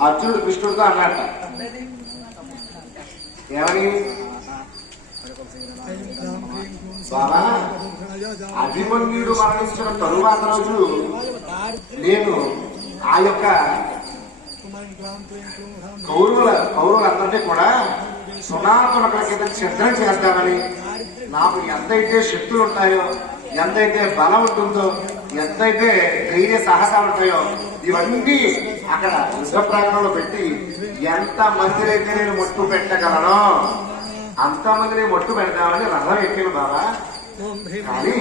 అర్జునుడు కృష్ణుడితో అన్నట్ట ఏమని? బాబా అభిమన్యుడు మరణించిన తరువాత రోజు నేను ఆ యొక్క కౌరవుల కౌరవులందరినీ కూడా సునాతునకుల కింద ఛిద్రం చేస్తామని నాకు ఎంతైతే శక్తులు ఉంటాయో ఎంతైతే బలం ఉంటుందో ఎంతైతే ధైర్య సాహసాలు ఉంటాయో ఇవన్నీ అక్కడ యుద్ధ ప్రాంగణంలో పెట్టి ఎంత మందిరైతే నేను మొట్టు పెట్టగలను? అంత మందిని మొట్టు పెడతామని రథం ఎక్కిన బాబా. కానీ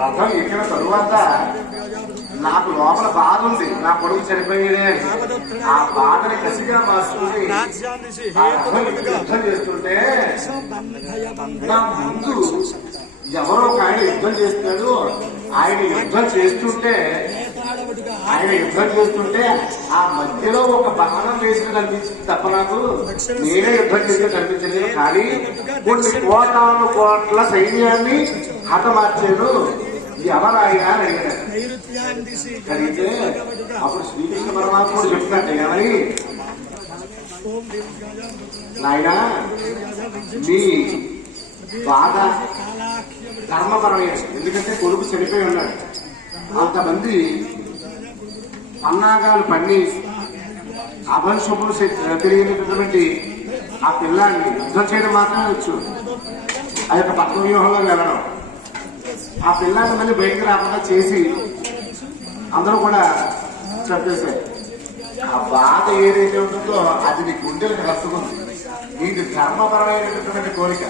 రథం ఎక్కిన తరువాత నాకు లోపల బాధ ఉంది. నా కొడుకు చనిపోయింది అని. ఆ బాధని కసిగా మార్చుకుని యుద్ధం చేస్తుంటే నా ముందు ఎవరో ఒక ఆయన యుద్ధం చేస్తున్నాడు. ఆయన యుద్ధం చేస్తుంటే ఆయన యుద్ధం చేస్తుంటే ఆ మధ్యలో ఒక బాణం వేసిన కనిపించింది తప్ప నాకు నేనే యుద్ధం చేసిన కనిపించలేదు. కానీ కొన్ని కోటాను కోట్ల సైన్యాన్ని హతమార్చాను ఎవరాయన అడిగితే అప్పుడు శ్రీకృష్ణ పరమాత్ముడు చెప్తాడు ఏమని నాయన మీ బాధ ధర్మపరమైన ఎందుకంటే కొడుకు చనిపోయి ఉన్నాడు. అంతమంది పన్నాగాలు పన్ని అభంశుభులు తెలియనటువంటి ఆ పిల్లాన్ని యుద్ధం చేయడం మాత్రమే వచ్చు. ఆ యొక్క పక్క వ్యూహంలో వెళ్ళడం. ఆ పిల్లాన్ని మళ్ళీ బయటకు రాకుండా చేసి అందరూ కూడా చెప్పేశారు ఆ బాధ ఏదైతే ఉంటుందో అది నీ గుండెలకు హత్తుకుంది నీకు ధర్మపరమైనటువంటి కోరిక.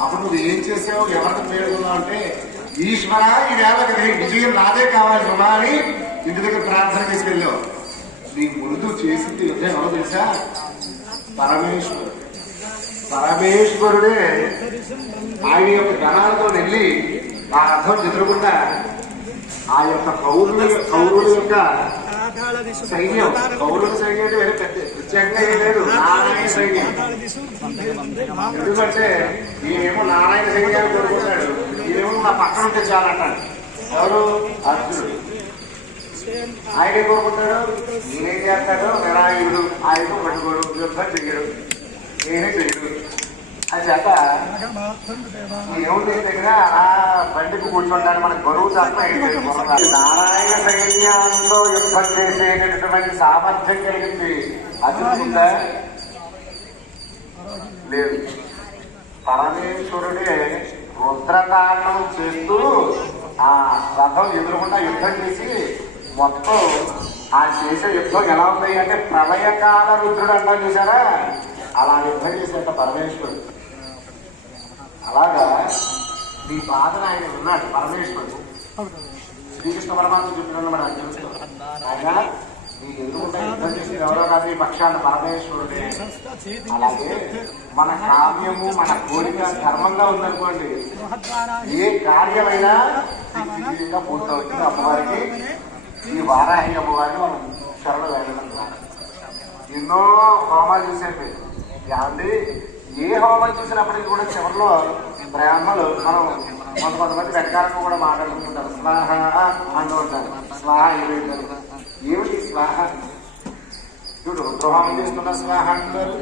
అప్పుడు నువ్వు ఏం చేసావు? ఎవరికి పేరుకున్నావు అంటే ఈశ్వర ఈ వేళకి నీ విజయం నాదే కావాలి సుమా అని ఇంటి దగ్గర ప్రార్థన తీసుకెళ్ళావు నీ ముందు చేసింది యుద్ధం ఎవరు తెలుసా? పరమేశ్వరుడు. పరమేశ్వరుడే ఆయన యొక్క గణాలతో వెళ్ళి ఆ అర్థం చెదరకుండా ఆ యొక్క కౌరుల కౌరుల యొక్క నారాయణ సైన్యం. ఎందుకంటే ఈయనేమో నారాయణ సైన్యాన్ని కోరుకుంటాడు ఈయనేమో నా పక్కన ఉంటే చాలంటాడు ఎవరు? అర్జునుడు. ఆయన కోరుకుంటాడు నేనేం చేస్తాడు? నిరాయుడు ఆయన పట్టుకోడు యుద్ధం చెయ్యడు. నేనే చెయ్యడు. అది చేత ఏముంది దగ్గర అలా బండికి కూర్చుంటాడు మనకు బరువు తప్ప ఏం లేదు. నారాయణ సైన్యంలో యుద్ధం చేసేటటువంటి సామర్థ్యం కలిగింది. అది ఉందా? లేదు. పరమేశ్వరుడే రుద్రతాండవం చేస్తూ ఆ రథం ఎదురుకుండా యుద్ధం చేసి మొత్తం ఆ చేసే యుద్ధం ఎలా ఉంది అంటే ప్రళయకాల రుద్రుడు అంటాం చూసారా అలా యుద్ధం చేసేట పరమేశ్వరుడు. అలాగా మీ బాధను ఆయన ఉన్నాడు పరమేశ్వరుడు. శ్రీకృష్ణ పరమాత్మ చెప్పినాడు మన తెలుసుకోవాలి ఆయన నీ ఎదురుకుండా యుద్ధం చేసిన ఎవరో కాదు ఈ పక్షాన పరమేశ్వరుడే. అలాగే మన కావ్యము మన కోరిక ధర్మంగా ఉందనుకోండి. ఏ కార్యమైనా దిగ్విజయంగా పూర్తవుతుంది. అమ్మవారికి ఈ వారాహి అమ్మవారిని మనం శరణ వెళ్ళడం ద్వారా. ఎన్నో హోమాలు చూసారు ఏమండి ఏ హోమం చూసినప్పటికీ కూడా చివరిలో బ్రాహ్మణులు మనం కొంత కొంతమంది వెనకాలకు కూడా మాట్లాడుకుంటారు స్వాహ అంటూ ఉంటారు. స్వాహ ఏమిటారు ఏమిటి స్వాహ? చూడు రుద్రహోమం చేస్తున్న స్వాహ అంటారు.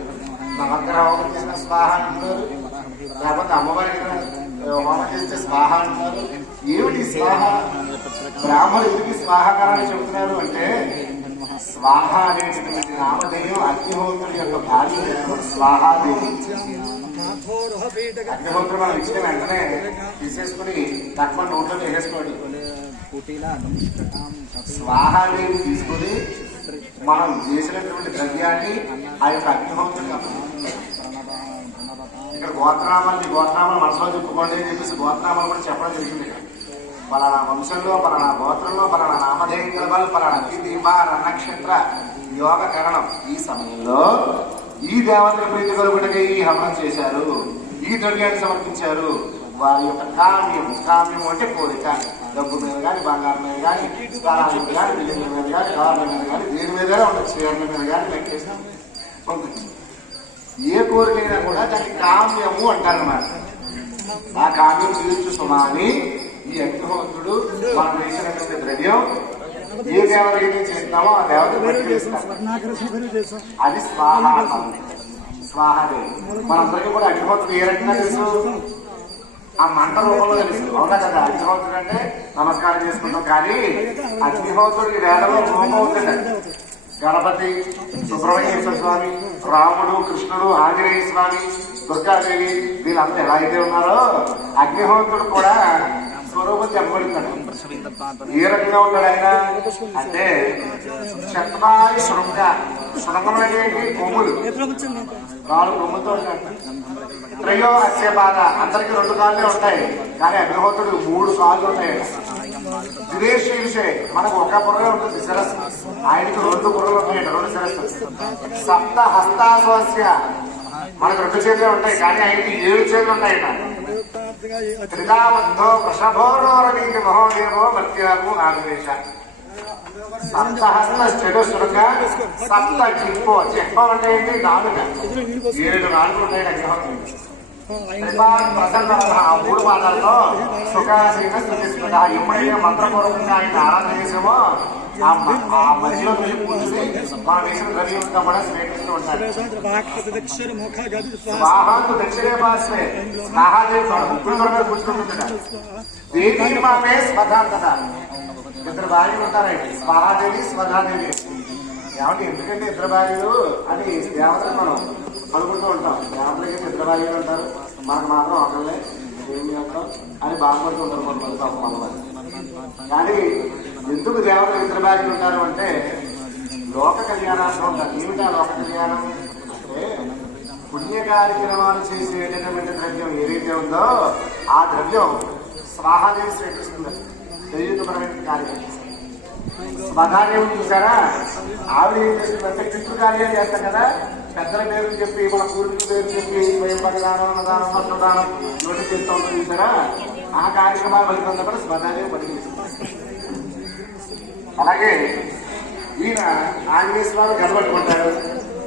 నవగ్రహ హోమం చేసిన స్వాహ అంటారు. లేకపోతే అమ్మవారి హోమం చేస్తే స్వాహ అంటారు. ఏమిటి స్వాహ? బ్రాహ్మణుడికి ఎందుకు చెబుతున్నారు అంటే స్వాహ అనేటటువంటి నామధేయం అగ్నిహోత్రుడి యొక్క భార్య స్వాహాదేవి అగ్నిహోత్రుడు మనం ఇచ్చిన వెంటనే తీసేసుకుని తక్కువ నోట్లో వేసేసుకోండి స్వాహాదేవి తీసుకుని మనం చేసినటువంటి ద్రవ్యాన్ని ఆ యొక్క అగ్నిహోత్రుడికి ఇక్కడ గోత్రనామాలు గోత్రనామాలు మనసులో చెప్పుకోండి అని చెప్పేసి గోత్రనామాలు కూడా చెప్పడం జరిగింది. పలానా వంశంలో పలానా గోత్రంలో పలానా నామధేయం కలవాలి పలానా తిథి వార నక్షత్ర యోగ కరణం ఈ సమయంలో ఈ దేవతలు ప్రీతి కలుగుటకే ఈ హవనం చేశారు. ఈ ద్రవ్యాన్ని సమర్పించారు. వారి యొక్క కామ్యం కామ్యం అంటే కోరిక. డబ్బు మీద కానీ బంగారం మీద కానీ స్థలాల మీద కానీ బిల్డింగ్ల మీద కానీ కార్ల మీద కానీ దేని మీద ఉండదు చీరల మీద కానీ పెట్టేసి ఉంటుంది ఏ కోరికైనా కూడా దాన్ని కామ్యము అంటారన్నమాట. ఆ కామ్యం తీర్చు సుమా అని ఈ అగ్నిహోత్రుడు మనం వేసినటువంటి ద్రవ్యం ఏ దేవతకి చేస్తున్నామో ఆ దేవత అది స్వాహాతం స్వాహాదేవి మనందరికీ కూడా అగ్నిహోత్రుడు ఏ రకంగా తెలుసు? ఆ మంట రూపంలో తెలుసు. అవునా కదా? అగ్నిహోత్రుడు అంటే నమస్కారం చేసుకుంటాం. కానీ అగ్నిహోత్రుడికి వేదంలో రూపం అవుతుంది గణపతి సుబ్రహ్మణ్యేశ్వర స్వామి రాముడు కృష్ణుడు ఆంజనేయ స్వామి దుర్గాదేవి వీళ్ళంతా ఎలా అయితే ఉన్నారో అగ్నిహోత్రుడు కూడా స్వరూపం చెప్పబడుతున్నాడు ఏ రకంగా ఉన్నాడు ఆయన? అంటే శతమారి శృంగ శృంగం అంటే కొమ్ములు. నాలుగు కొమ్ములతో ఉంటాడు త్రయో అస్య బాధ. అందరికి రెండు కాళ్ళే ఉంటాయి. కానీ అగ్నిహోత్రుడు మూడు కాళ్ళు ఉంటాయి. దినేశీర్షే మనకు ఒక బుర్ర ఉంటుంది శిరస్సు. ఆయనకి రెండు బుర్రలు ఉంటాయి రెండు శిరస్సు. సప్త హస్తాస్వాస్య. మనకు రెండు చేతులు ఉంటాయి కానీ ఆయనకి ఏడు చేతులు ఉంటాయి పూర్తిగా ఈ మహోదేవో మత్యాగు ఆగ్రేష సప్తహస్త చతుశ్రుక సప్త అంటే ఏంటి ఏడు నాలుగు ఉంటాయి ప్రసన్న ఆ మూడు మాటలతో సుఖాసీన స్థుతిస్తున్న ఎప్పుడైతే మంత్రపూర్వకంగా ఆయన ఆరాధన చేసామో దక్షిణ ముఖ గది ఇద్దరు భార్యలు ఉంటారండి స్వాహాదేవి స్వధాదేవి ఏమంటే ఎందుకంటే ఇద్దరు భార్యలు అని దేవతలు మనం అనుకుంటూ ఉంటాం దేవతలకి ఇద్దరు భార్యలు ఉంటారు. మనకు మాత్రం ఒకళ్ళే ఏం చేస్తాం అని బాధపడుతూ ఉంటారు కొంతమంది పాపం మన కానీ ఎందుకు దేవతలు ఇద్దరు భార్యలు ఉంటారు అంటే లోక కళ్యాణార్థం ఉంటారు ఏమిటా లోక కళ్యాణం? అంటే పుణ్య కార్యక్రమాలు చేసేటటువంటి ద్రవ్యం ఏదైతే ఉందో ఆ ద్రవ్యం స్వాహాదేవి స్వీకరిస్తుంది దైవికపరమైన కార్యం స్వధాన్యం చూసారా ఆవిడ ఏం చేస్తుందంటే పితృకార్యాలు చేస్తాం కదా. పెద్దల పేరు చెప్పి మన పూర్వీకుల పేరు చెప్పి స్వయం పగదానం అన్నదానం వస్త్రదానం నోటి చేస్తూ ఉంటుంది చూసారా ఆ కార్యక్రమాలు పలికినంత కూడా స్వధాన్యం పలికిస్తుంది అలాగే ఈయన ఆంజనేశ్వరు కనబడుకుంటారు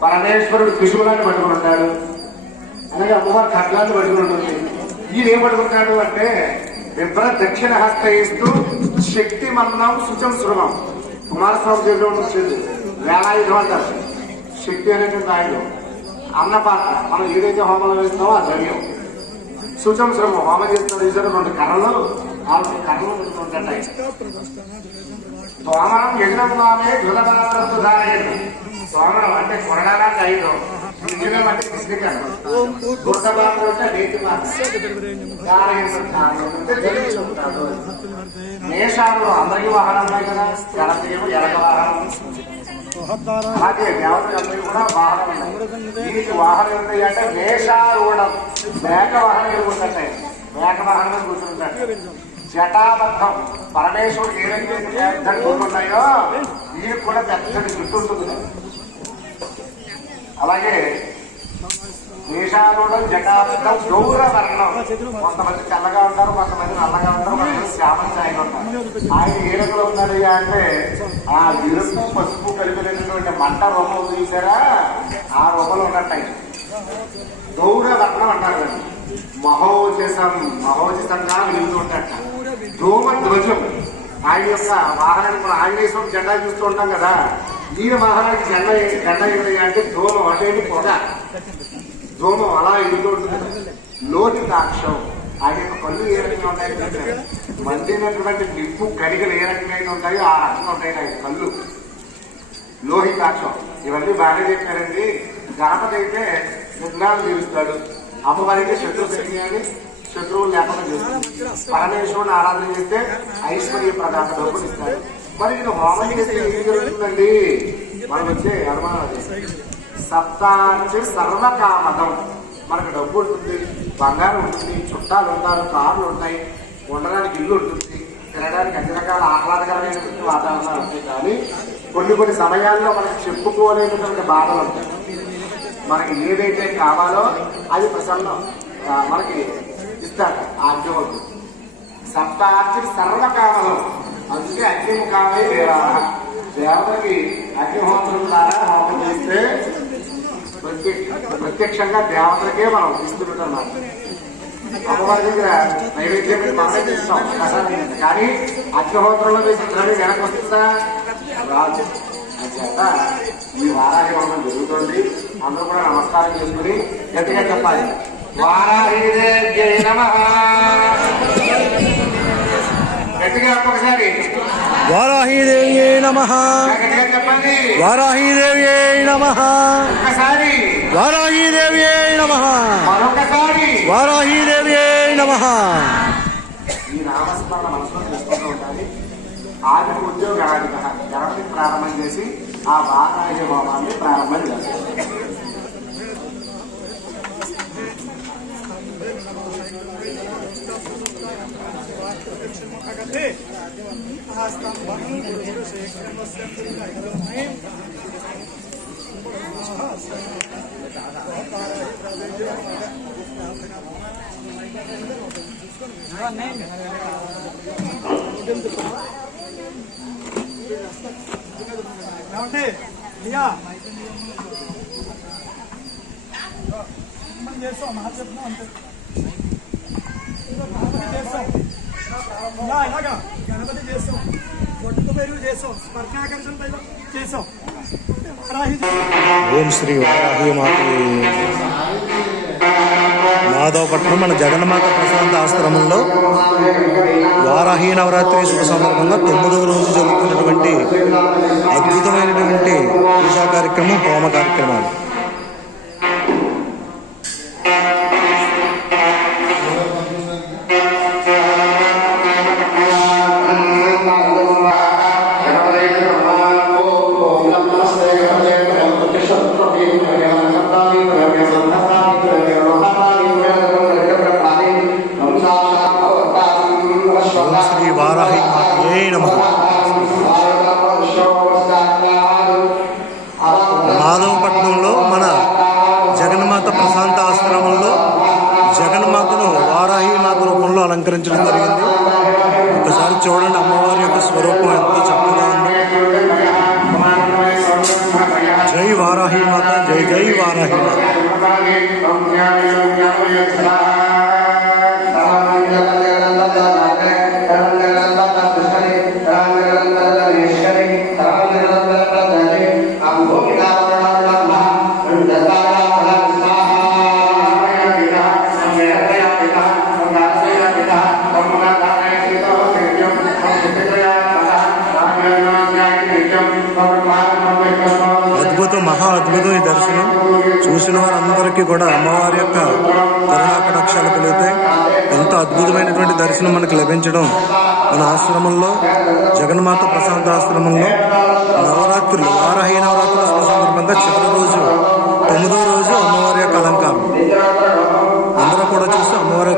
పరమేశ్వరుడు త్రిశూలాన్ని పట్టుకుని అలాగే అమ్మవారు ఖడ్లాన్ని పట్టుకుని ఉంటుంది ఈయన ఏం పట్టుకుంటాడు అంటే విభ్ర దక్షిణ హస్త ఇస్తూ శక్తి మన్నం శుచం శృమం కుమారస్వామి చేతిలో ఉంటుంది వేలాయుధం అంటారు. శక్తి అనేటువంటి ఆయుధం అన్నపాత్ర మనం ఏదైతే హోమంలో వేస్తామో ఆ ద్రవ్యం. శుచం శ్రమం హోమం చేస్తున్న ఈశ్వరుడు రెండు కర్రలు నాలుగు కర్రలు ఉంటుంటాయి సోమరం యజ్ఞమామే ధృతపాత్రతో ధారయండి సోమరం అంటే కొరడానికి ఐదు. యజ్ఞం అంటే కృష్ణికరణ ధృతపాత్ర అంటే నేతి పాత్ర మేషాలు అందరికీ వాహనమే కదా. జలదేవు ఎలక వాహనం. అలాగే దేవతలు అందరికీ కూడా వాహనం దీనికి వాహనం ఉంది అంటే మేషారూఢం. మేక వాహనం ఎదుర్కొంటాయి మేక వాహనం కూర్చుంటాయి జటాబద్ధం పరమేశ్వరుడు ఏవైతే పెద్దడి భూమి ఉన్నాయో వీరికి కూడా పెద్దడి జుట్టు ఉంటుంది అలాగే మేషారూఢం జటాబద్ధం గౌర వర్ణం కొంతమంది తెల్లగా ఉంటారు కొంతమంది నల్లగా ఉంటారు కొంతమంది శ్యామల ఉంటారు. ఆయన ఏ రకంలో ఉన్నాడు అంటే ఆ ఎరుపు పసుపు కలిపినటువంటి మంట రూపం చూసారా? ఆ రూపంలో ఉన్నట్టు. గౌర వర్ణం అంటారు దాన్ని. మహోజసం మహోజసంగా వెలుగుతూ ఉంటాట ధూమ ధ్వజం. ఆయన యొక్క వాహనానికి మనం ఆంజనేశ్వరం జెండా చూస్తూ ఉంటాం కదా ఈయన వాహనానికి జెండా జెండా ఏంటి అంటే ధూమం అంటే పొగ. ధూమం అలా ఎదుగుతూ ఉంటుంది లోటి దాక్షం ఆయన యొక్క పళ్ళు ఏ రకంగా ఉంటాయి మండినటువంటి నిప్పు కరిగలు ఏ రకమైన ఉంటాయో ఆ రకంగా ఉంటాయి ఆయన కళ్ళు లోహితాక్షం ఇవన్నీ బాగా చెప్పారండి. గణపతి అయితే నిద్రాలు అమ్మవారి అమ్మవారికి శత్రు శక్తి శత్రువులు లేకుండా చేస్తుంది. పరమేశ్వరుని ఆరాధన చేస్తే ఐశ్వర్య ప్రదాత డబ్బులు ఇస్తాడు. మరి ఇది హోమం చేస్తే ఏం జరుగుతుందండి? మనం వచ్చే అనుమానం అది. సప్తాంచి సర్వకామదం. మనకు డబ్బు ఉంటుంది బంగారం ఉంటుంది చుట్టాలు ఉంటారు కార్లు ఉంటాయి ఉండడానికి ఇల్లు ఉంటుంది తినడానికి అన్ని రకాల ఆహ్లాదకరమైనటువంటి వాతావరణాలు ఉంటాయి. కానీ కొన్ని కొన్ని సమయాల్లో మనకు చెప్పుకోలేనటువంటి బాధలు ఉంటాయి. మనకి ఏదైతే కావాలో అది ప్రసన్నం. మనకి ఇస్తాడు ఆజ్ఞవద్దు సప్తార్చి సర్వకామలం. అందుకే అగ్నిముఖాలే దేవా దేవతకి అగ్నిహోత్రం ద్వారా హోమం చేస్తే ప్రత్యక్షంగా దేవతలకే మనం ఇస్తుంటున్నాం అమ్మవారి దగ్గర నైవేద్యం మనమే చేస్తాం కానీ అగ్నిహోత్రంలో వేసి ద్రవ్యం వెనక్కి వస్తుందా రాజు చేత ఈ వారాహి హోమం జరుగుతుంది. అందరూ కూడా నమస్కారం చేసుకుని గట్టిగా చెప్పాలి. వారాహి దేవ్యై నమః. గట్టిగా ఒకసారి వారాహీదేవ్యై నమ. చెప్పండి. వారాహీదేవ్యై నమ. ఒకసారి వారాహీదేవ్యై నమ. మరొకసారి. వారాహీదేవ్యై నమ. ఈ నామస్మరణ మనసులో చేసుకుంటూ ఉండాలి. ఆది ఉద్యోగ గణపతి ప్రారంభం చేసి ఆ వారాహి హోమాన్ని ప్రారంభం చేస్తారు ఏమంటే అయ్యా మనం చేస్తాం మహా చెప్తున్నాం అంతే గణపతి చేస్తాం ఇలా ఇలాగా గణపతి చేసాం ఒట్టుకు పెరుగు చేసాం స్పర్శాకర్షణ చేసాం. ఓం శ్రీ వారాహి మాత. మాధవపట్నం మన జగన్మాత ప్రశాంత ఆశ్రమంలో వారాహి నవరాత్రి శుభ సందర్భంగా తొమ్మిదవ రోజు జరుగుతున్నటువంటి అద్భుతమైనటువంటి పూజా కార్యక్రమం హోమ కార్యక్రమాలు. జై వారాహి మాత జై జై వారాహి మహా అద్భుతం ఈ దర్శనం చూసిన వారందరికీ కూడా అమ్మవారి యొక్క కరుణాకటాక్షాలు కలుగుతాయి. ఎంత అద్భుతమైనటువంటి దర్శనం మనకు లభించడం. మన ఆశ్రమంలో జగన్మాత ప్రశాంత ఆశ్రమంలో నవరాత్రులు వారాహి నవరాత్రుల సందర్భంగా చివరి రోజు తొమ్మిదో రోజు అమ్మవారి యొక్క అలంకారం. అందరూ కూడా చూస్తే అమ్మవారి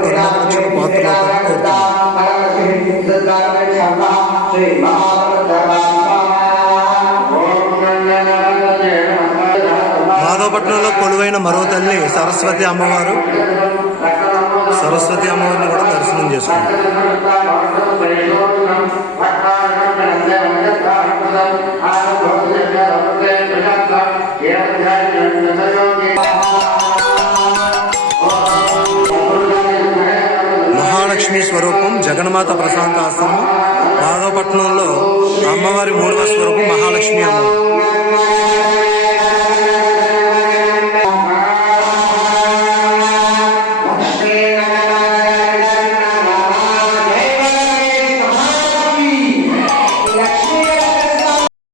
కొలువైన మరో తల్లి సరస్వతి అమ్మవారు. సరస్వతి అమ్మవారిని కూడా దర్శనం చేసుకుంటాం మహాలక్ష్మి స్వరూపం జగన్మాత ప్రశాంత ఆశ్రమం నాగపట్నంలో అమ్మవారి మూడవ స్వరూపం మహాలక్ష్మి అమ్మవారు.